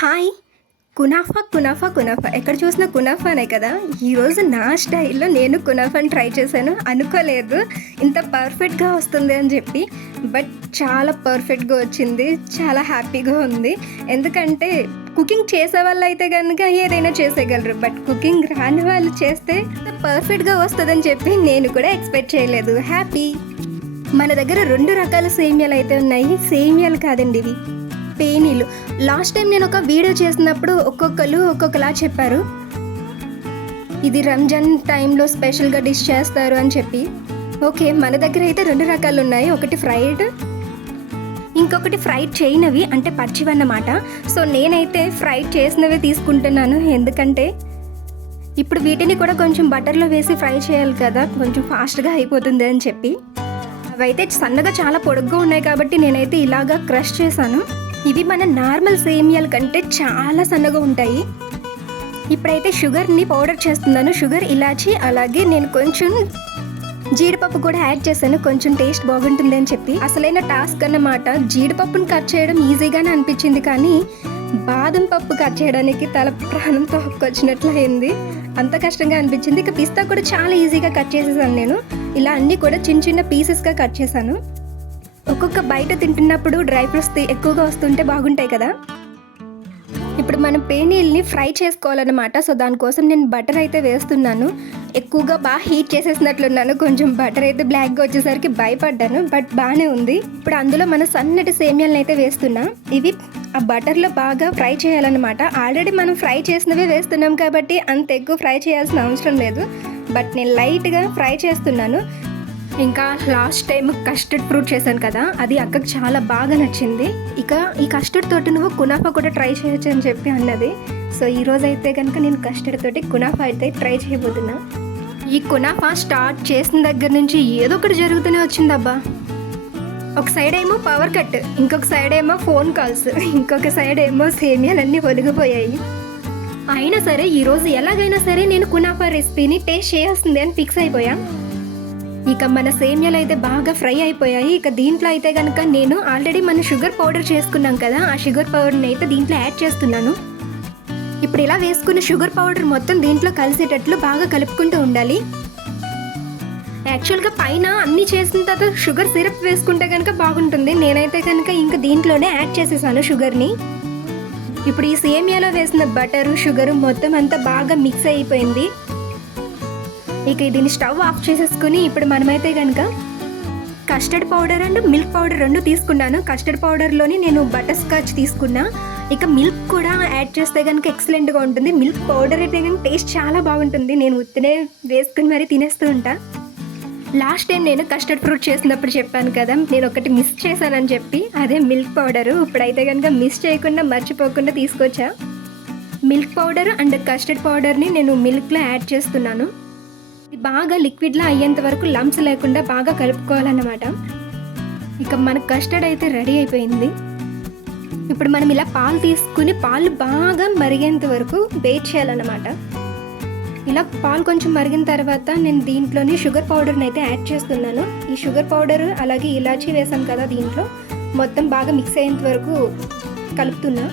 Hi! Kunafa, kunafa, kunafa ఎక్కడ చూసినా కునాఫానే కదా! ఈరోజు నా స్టైల్‌లో నేను కునాఫాని ట్రై చేశాను. అనుకోలేదు ఇంత పర్ఫెక్ట్‌గా వస్తుంది అని చెప్పి. బట్ చాలా పర్ఫెక్ట్‌గా వచ్చింది. చాలా హ్యాపీగా ఉంది. ఎందుకంటే కుకింగ్ చేసేవాళ్ళైతే గనుక ఏదైనా చేసేయగలరు. బట్ కుకింగ్ రాని వాళ్ళు చేస్తే పర్ఫెక్ట్‌గా వస్తదని చెప్పి నేను కూడా ఎక్స్‌పెక్ట్ చేయలేదు. హ్యాపీ! మన దగ్గర 2 రకాల సేమియాలైతే ఉన్నాయి. సేమియాలు కాదండి ఇవి. పేనీలు. లాస్ట్ టైం నేను ఒక వీడియో చేసినప్పుడు ఒక్కొక్కరు ఒక్కొక్కలా చెప్పారు. ఇది రంజాన్ టైంలో స్పెషల్గా డిష్ చేస్తారు అని చెప్పి. ఓకే, మన దగ్గర అయితే 2 రకాలు ఉన్నాయి. ఒకటి ఫ్రైడ్, ఇంకొకటి ఫ్రైడ్ చేయనవి అంటే పచ్చివన్నమాట. సో నేనైతే ఫ్రైడ్ చేసినవి తీసుకుంటున్నాను. ఎందుకంటే ఇప్పుడు వీటిని కూడా కొంచెం బటర్లో వేసి ఫ్రై చేయాలి కదా, కొంచెం ఫాస్ట్గా అయిపోతుంది అని చెప్పి. అవైతే సన్నగా చాలా పొడుగ్గా ఉన్నాయి కాబట్టి నేనైతే ఇలాగా క్రష్ చేశాను. ఇవి మన నార్మల్ సేమియాల కంటే చాలా సన్నగా ఉంటాయి. ఇప్పుడైతే షుగర్ని పౌడర్ చేస్తున్నాను. షుగర్, ఇలాచి, అలాగే నేను కొంచెం జీడిపప్పు కూడా యాడ్ చేశాను. కొంచెం టేస్ట్ బాగుంటుంది అని చెప్పి. అసలైన టాస్క్ అన్నమాట. జీడిపప్పును కట్ చేయడం ఈజీగానే అనిపించింది, కానీ బాదం పప్పు కట్ చేయడానికి తల ప్రాణం తోక్కొచ్చినట్లు అయింది. అంత కష్టంగా అనిపించింది. ఇక పిస్తా కూడా చాలా ఈజీగా కట్ చేసేసాను నేను. ఇలా అన్నీ కూడా చిన్న చిన్న పీసెస్గా కట్ చేశాను. ఒక్కొక్క బయట తింటున్నప్పుడు డ్రై ఫ్రూట్స్ ఎక్కువగా వస్తుంటే బాగుంటాయి కదా. ఇప్పుడు మనం పేనీల్ని ఫ్రై చేసుకోవాలన్నమాట. సో దానికోసం నేను బటర్ అయితే వేస్తున్నాను. ఎక్కువగా బాగా హీట్ చేసేసినట్లున్నాను. కొంచెం బటర్ అయితే బ్లాక్గా వచ్చేసరికి భయపడ్డాను, బట్ బాగానే ఉంది. ఇప్పుడు అందులో మన సన్నటి సేమియాలను అయితే వేస్తున్నా. ఇవి ఆ బటర్లో బాగా ఫ్రై చేయాలన్నమాట. ఆల్రెడీ మనం ఫ్రై చేసినవే వేస్తున్నాం కాబట్టి అంత ఎక్కువ ఫ్రై చేయాల్సిన అవసరం లేదు. బట్ నేను లైట్గా ఫ్రై చేస్తున్నాను. ఇంకా లాస్ట్ టైం కస్టర్డ్ ఫ్రూట్ చేశాను కదా, అది అక్కకు చాలా బాగా నచ్చింది. ఇక ఈ కస్టర్డ్ తోటి నువ్వు కునాఫా కూడా ట్రై చేయొచ్చు అని చెప్పి అన్నది. సో ఈరోజు అయితే కనుక నేను కస్టర్డ్ తోటి కునాఫా అయితే ట్రై చేయబోతున్నా. ఈ కునాఫా స్టార్ట్ చేసిన దగ్గర నుంచి ఏదో ఒకటి జరుగుతూనే వచ్చిందబ్బా. ఒక సైడ్ ఏమో పవర్ కట్, ఇంకొక సైడ్ ఏమో ఫోన్ కాల్స్, ఇంకొక సైడ్ ఏమో సేమియాలన్నీ ఒలిగిపోయాయి. అయినా సరే ఈరోజు ఎలాగైనా సరే నేను కునాఫా రెసిపీని టేస్ట్ చేయాల్సిందే అని ఫిక్స్ అయిపోయా. ఇక మన సేమియాలు అయితే బాగా ఫ్రై అయిపోయాయి. ఇక దీంట్లో అయితే కనుక నేను ఆల్రెడీ మనం షుగర్ పౌడర్ చేసుకున్నాం కదా, ఆ షుగర్ పౌడర్ని అయితే దీంట్లో యాడ్ చేస్తున్నాను. ఇప్పుడు ఇలా వేసుకున్న షుగర్ పౌడర్ మొత్తం దీంట్లో కలిసేటట్లు బాగా కలుపుకుంటూ ఉండాలి. యాక్చువల్గా పైన అన్నీ చేసిన తర్వాత షుగర్ సిరప్ వేసుకుంటే కనుక బాగుంటుంది. నేనైతే కనుక ఇంకా దీంట్లోనే యాడ్ చేసేసాను షుగర్ని. ఇప్పుడు ఈ సేమియాలో వేసిన బటరు, షుగరు మొత్తం అంతా బాగా మిక్స్ అయిపోయింది. ఇక దీన్ని స్టవ్ ఆఫ్ చేసేసుకుని ఇప్పుడు మనమైతే కనుక custard powder and milk powder 2 తీసుకున్నాను. కస్టర్డ్ పౌడర్లోని నేను బటర్ స్కాచ్ తీసుకున్నా. ఇక మిల్క్ కూడా యాడ్ చేస్తే కనుక ఎక్సలెంట్గా ఉంటుంది. మిల్క్ పౌడర్ అయితే కనుక టేస్ట్ చాలా బాగుంటుంది. నేను ఉత్తినే వేసుకుని మరీ తినేస్తూ ఉంటా. లాస్ట్ టైం నేను కస్టర్డ్ ఫ్రూట్ చేసినప్పుడు చెప్పాను కదా, నేను ఒకటి మిస్ చేశానని చెప్పి, అదే మిల్క్ పౌడరు. ఇప్పుడైతే కనుక మిస్ చేయకుండా మర్చిపోకుండా తీసుకొచ్చా. మిల్క్ పౌడర్ అండ్ కస్టర్డ్ పౌడర్ని నేను మిల్క్లో యాడ్ చేస్తున్నాను. ఇది బాగా లిక్విడ్లా అయ్యేంత వరకు లంప్స్ లేకుండా బాగా కలుపుకోవాలన్నమాట. ఇక మన కస్టర్డ్ అయితే రెడీ అయిపోయింది. ఇప్పుడు మనం ఇలా పాలు తీసుకుని పాలు బాగా మరిగేంత వరకు వెయిట్ చేయాలన్నమాట. ఇలా పాలు కొంచెం మరిగిన తర్వాత నేను దీంట్లోని షుగర్ పౌడర్ని అయితే యాడ్ చేస్తున్నాను. ఈ షుగర్ పౌడర్ అలాగే ఇలాచీ వేసాం కదా, దీంట్లో మొత్తం బాగా మిక్స్ అయ్యేంత వరకు కలుపుతున్నా.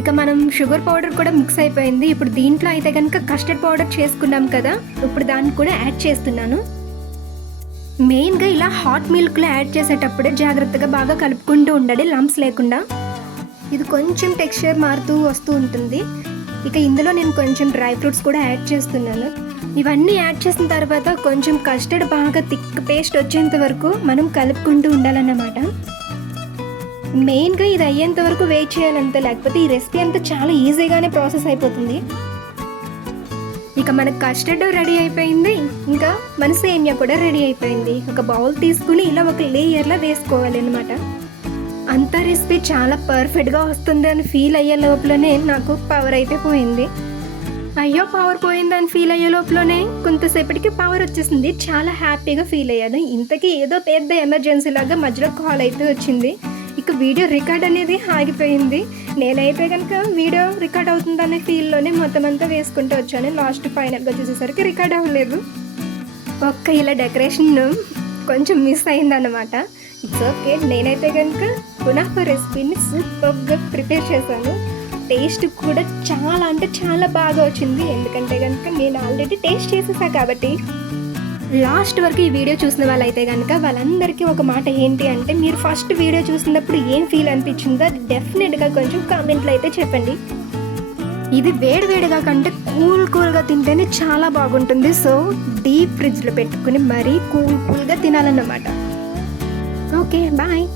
ఇక మనం షుగర్ పౌడర్ కూడా మిక్స్ అయిపోయింది. ఇప్పుడు దీంట్లో అయితే కనుక కస్టర్డ్ పౌడర్ చేసుకున్నాం కదా, ఇప్పుడు దాన్ని కూడా యాడ్ చేస్తున్నాను. మెయిన్గా ఇలా హాట్ మిల్క్లో యాడ్ చేసేటప్పుడే జాగ్రత్తగా బాగా కలుపుకుంటూ ఉండాలి, లంప్స్ లేకుండా. ఇది కొంచెం టెక్స్చర్ మారుతూ వస్తూ ఉంటుంది. ఇక ఇందులో నేను కొంచెం డ్రై ఫ్రూట్స్ కూడా యాడ్ చేస్తున్నాను. ఇవన్నీ యాడ్ చేసిన తర్వాత కొంచెం కస్టర్డ్ బాగా థిక్ పేస్ట్ వచ్చేంత వరకు మనం కలుపుకుంటూ ఉండాలన్నమాట. మెయిన్గా ఇది అయ్యేంత వరకు వెయిట్ చేయాలంతే, లేకపోతే ఈ రెసిపీ అంతా చాలా ఈజీగానే ప్రాసెస్ అయిపోతుంది. ఇక మన కస్టర్డ్ రెడీ అయిపోయింది. ఇంకా మన సేమియా కూడా రెడీ అయిపోయింది. ఒక బౌల్ తీసుకుని ఇలా ఒక లేయర్లా వేసుకోవాలి అన్నమాట. అంత రెసిపీ చాలా పర్ఫెక్ట్గా వస్తుంది అని ఫీల్ అయ్యే లోపలనే నాకు పవర్ అయితే పోయింది. అయ్యో పవర్ పోయిందని ఫీల్ అయ్యే లోపలనే కొంతసేపటికి పవర్ వచ్చేసింది. చాలా హ్యాపీగా ఫీల్ అయ్యాను. ఇంతకీ ఏదో పెద్ద ఎమర్జెన్సీ లాగా మధ్యలో కాల్ అయితే వచ్చింది. ఇక వీడియో రికార్డ్ అనేది ఆగిపోయింది. నేనైతే కనుక వీడియో రికార్డ్ అవుతుందనే ఫీల్లోనే మొత్తం అంతా వేసుకుంటూ వచ్చాను. లాస్ట్ ఫైనల్గా చూసేసరికి రికార్డ్ అవ్వలేదు. ఒక్క ఇలా డెకరేషన్ కొంచెం మిస్ అయిందన్నమాట. It's okay. నేనైతే కనుక కునాఫా రెసిపీని సూపర్గా ప్రిపేర్ చేశాను. టేస్ట్ కూడా చాలా అంటే చాలా బాగా వచ్చింది. ఎందుకంటే కనుక నేను ఆల్రెడీ టేస్ట్ చేసేసా కాబట్టి. లాస్ట్ వరకు ఈ వీడియో చూసిన వాళ్ళైతే కనుక వాళ్ళందరికీ ఒక మాట ఏంటి అంటే, మీరు ఫస్ట్ వీడియో చూసినప్పుడు ఏం ఫీల్ అనిపించిందో అది డెఫినెట్గా కొంచెం కామెంట్లో అయితే చెప్పండి. ఇది వేడివేడిగా కంటే కూల్గా తింటేనే చాలా బాగుంటుంది. సో డీప్ ఫ్రిడ్జ్లో పెట్టుకుని మరీ కూల్గా తినాలన్నమాట. Okay, bye.